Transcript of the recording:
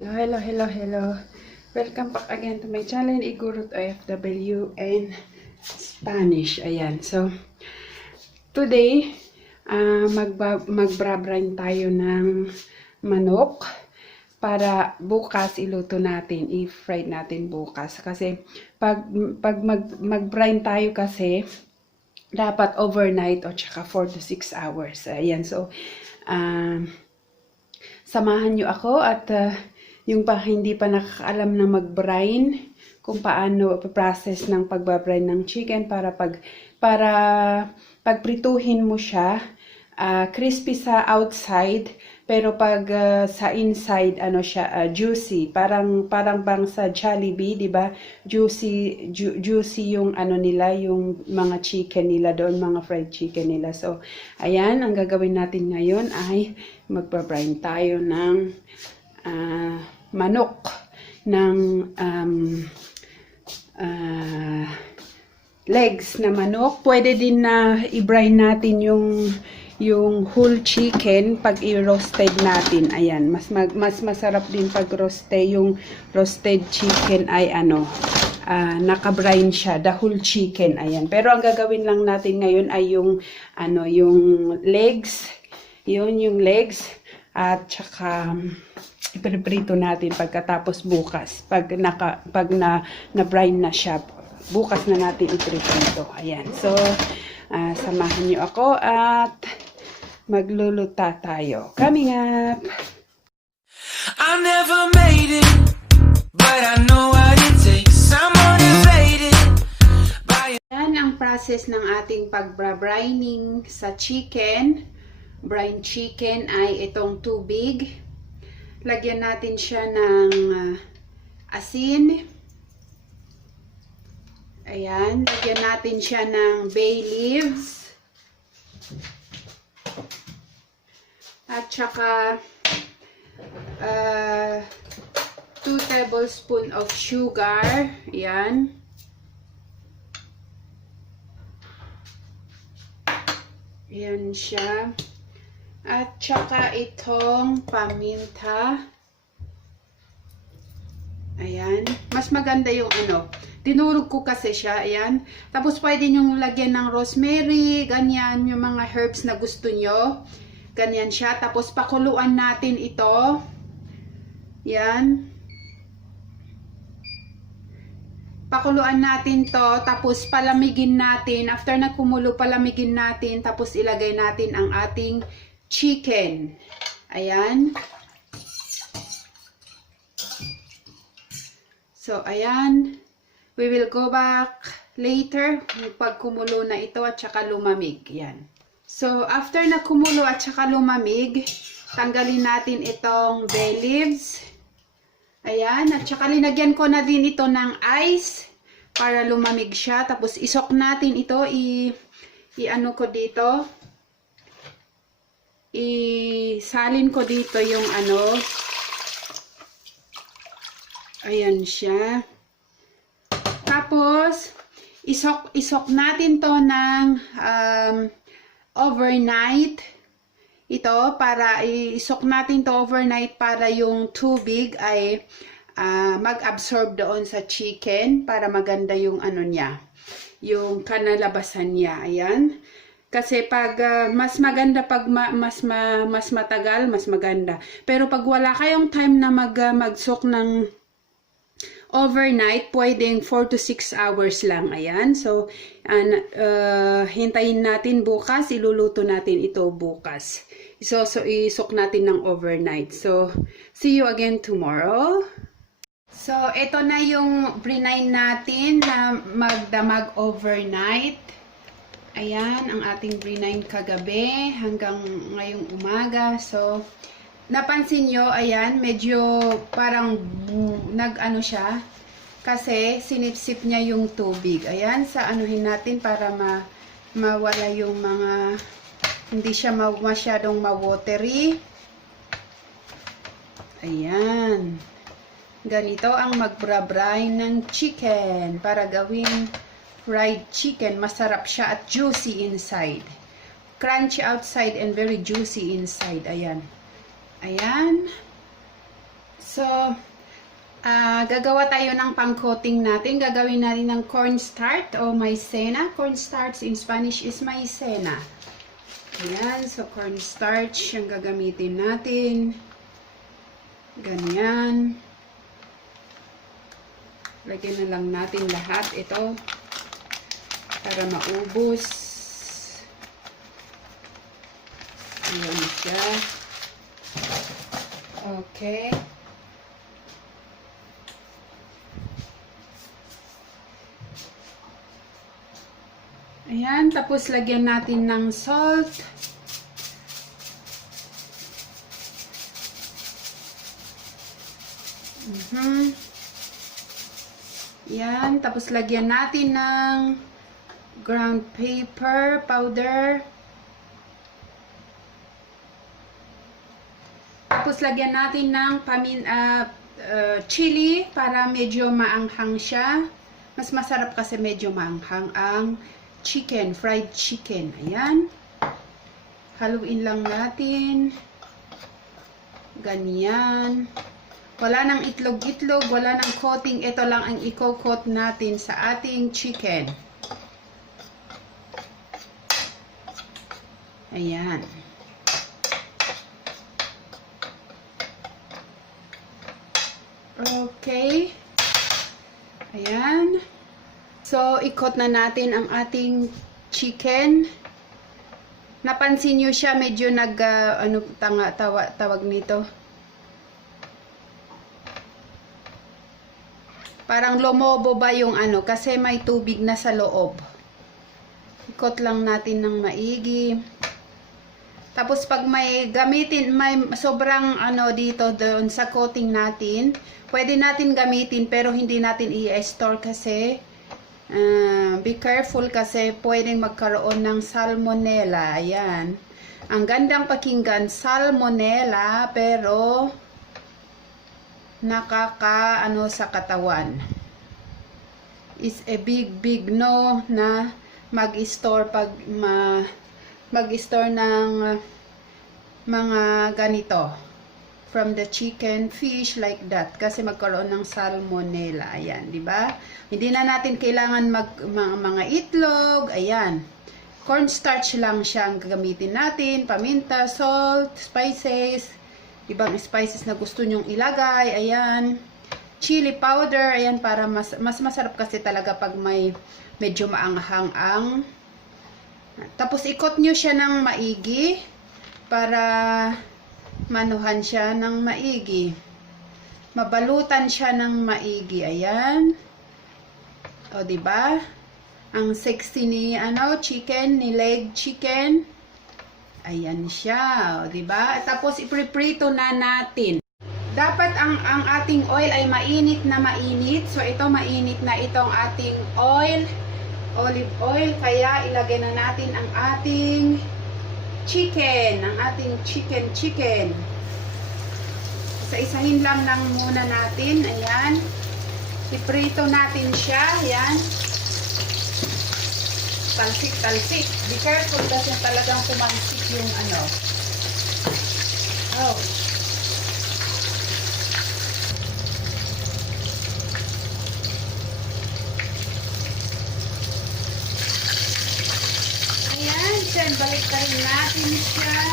Hello. Welcome back again to my channel, Igurot OFW and Spanish. Ayan. So, today, magbrabrain tayo ng manok para bukas iluto natin, i-fry natin bukas. Kasi, pag magbrain tayo kasi, dapat overnight o tsaka 4 to 6 hours. Ayan. So, samahan nyo ako at yung hindi pa nakakaalam na mag-brine, kung paano process ng pagbabrine ng chicken para pagprituhin mo siya, crispy sa outside, pero pag sa inside ano siya, juicy, parang bang sa Jollibee, 'di ba? Juicy yung ano nila, yung mga chicken nila doon, mga fried chicken nila. So, ayan, ang gagawin natin ngayon ay magbabrine tayo ng manok ng legs na manok. Pwede din na i-brine natin yung whole chicken pag i-roasted natin. Ayan, mas masarap din pag yung roasted chicken ay naka-brine siya, the whole chicken. Ayan. Pero ang gagawin lang natin ngayon ay yung legs. Yung legs at saka ipiprito natin pagkatapos bukas. Pag na-brine na siya, bukas na natin ipiprito. Ayan. So, samahan niyo ako at magluluta tayo. Coming up! I never made it, but I know what it takes. I'm motivated by it. Yan ang process ng ating pag-brining sa chicken. Brine chicken ay itong tubig. Lagyan natin siya ng asin. Ayan. Lagyan natin siya ng bay leaves. At saka 2 tablespoons of sugar. Ayan. Ayan siya. At saka itong paminta. Ayan. Mas maganda yung dinurog ko kasi siya. Ayan. Tapos pwede nyo lagyan ng rosemary. Ganyan. Yung mga herbs na gusto nyo. Ganyan siya. Tapos pakuluan natin ito. Ayan. Pakuluan natin to. Tapos palamigin natin. After na kumulo, palamigin natin. Tapos ilagay natin ang ating chicken. Ayan. So, ayan. We will go back later pag kumulo na ito at saka lumamig. Ayan. So, after na kumulo at saka lumamig, tanggalin natin itong bay leaves. Ayan. At saka linagyan ko na din ito ng ice para lumamig siya. Tapos, isok natin ito. I-ano ko dito. Isalin ko dito yung ayan siya. Tapos isok natin to ng overnight. Ito para isok natin to overnight para yung tubig ay mag-absorb doon sa chicken para maganda yung niya, yung kanalabasan niya. Ayan. Kasi pag mas maganda pag mas matagal, mas maganda. Pero pag wala kayong time na mag-soak ng overnight, pwedeng 4 to 6 hours lang. Ayan. So, hintayin natin bukas. Iluluto natin ito bukas. So isok natin ng overnight. So, see you again tomorrow. So, ito na yung brine natin na magdamag overnight. Ayan, ang ating brine kagabi hanggang ngayong umaga. So, napansin nyo, ayan, medyo parang siya. Kasi, sinipsip niya yung tubig. Ayan, sa anuhin natin para mawala yung mga, hindi siya masyadong ma-watery. Ayan. Ganito ang magbrabrine ng chicken para gawing fried chicken. Masarap siya at juicy inside. Crunchy outside and very juicy inside. Ayan. Ayan. So, gagawa tayo ng pang-coating natin. Gagawin natin ng cornstarch o maizena. Cornstarch in Spanish is maizena. Ayan, so cornstarch yung gagamitin natin. Ganyan. Lagyan na lang natin lahat ito para maubos. Ayan siya. Okay. Ayan, tapos lagyan natin ng salt. Ayan, tapos lagyan natin ng ground pepper powder. Tapos lagyan natin ng chili para medyo maanghang siya. Mas masarap kasi medyo maanghang ang chicken, fried chicken. Ayan. Haluin lang natin. Ganyan. Wala nang itlog-itlog, wala nang coating. Ito lang ang i-coat natin sa ating chicken. Ayan. Okay. Ayan. So, ikot na natin ang ating chicken. Napansin nyo siya, medyo tawag nito. Parang lumobo ba yung kasi may tubig na sa loob. Ikot lang natin ng maigi. Tapos pag may gamitin, may sobrang dito doon sa coating natin, pwede natin gamitin pero hindi natin i-store kasi be careful kasi pwedeng magkaroon ng salmonella. Ayan. Ang gandang pakinggan, salmonella, pero nakaka sa katawan. Is a big no na mag-store pag mag-store ng mga ganito from the chicken, fish, like that. Kasi magkaroon ng salmonella. Ayan, di ba? Hindi na natin kailangan mga itlog. Ayan. Cornstarch lang siyang gagamitin natin. Paminta, salt, spices. Ibang spices na gusto nyong ilagay. Ayan. Chili powder. Ayan, para mas masarap kasi talaga pag may medyo maanghang ang. Tapos ikot nyo siya ng maigi para manuhan siya ng maigi. Mabalutan siya ng maigi. Ayan. O, diba? Ang sexy ni, chicken, ni leg chicken. Ayan siya. O, diba? Tapos, ipriprito na natin. Dapat ang ating oil ay mainit na mainit. So, ito mainit na itong ating oil. Olive oil. Kaya, ilagay na natin ang ating chicken, ang ating chicken. Isa-isahin lang muna natin. Ayan. Iprito natin siya. Ayan. Talsik. Be careful kasi talagang pumansik yung Oh. Ayan. Then, balik natin siya.